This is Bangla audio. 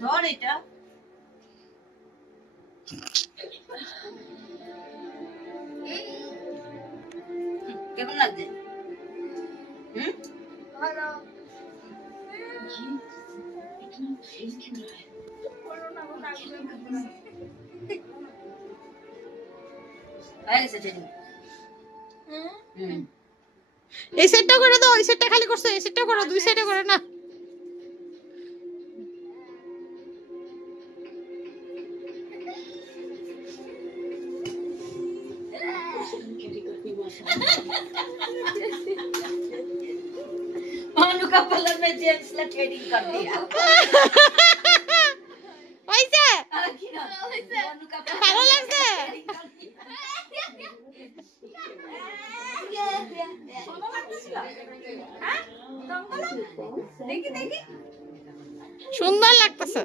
ধর এটা কেমন লাগছে ভালো এই সেটটা করে দাও এই সেটটা খালি করছো এই সেটটা করো দুই সাইডে করে না मानू का पार्लर में जेंट्स ने थ्रेडिंग कर दिया ওইছে मानू का ভালো লাগছে সুন্দর লাগতেছে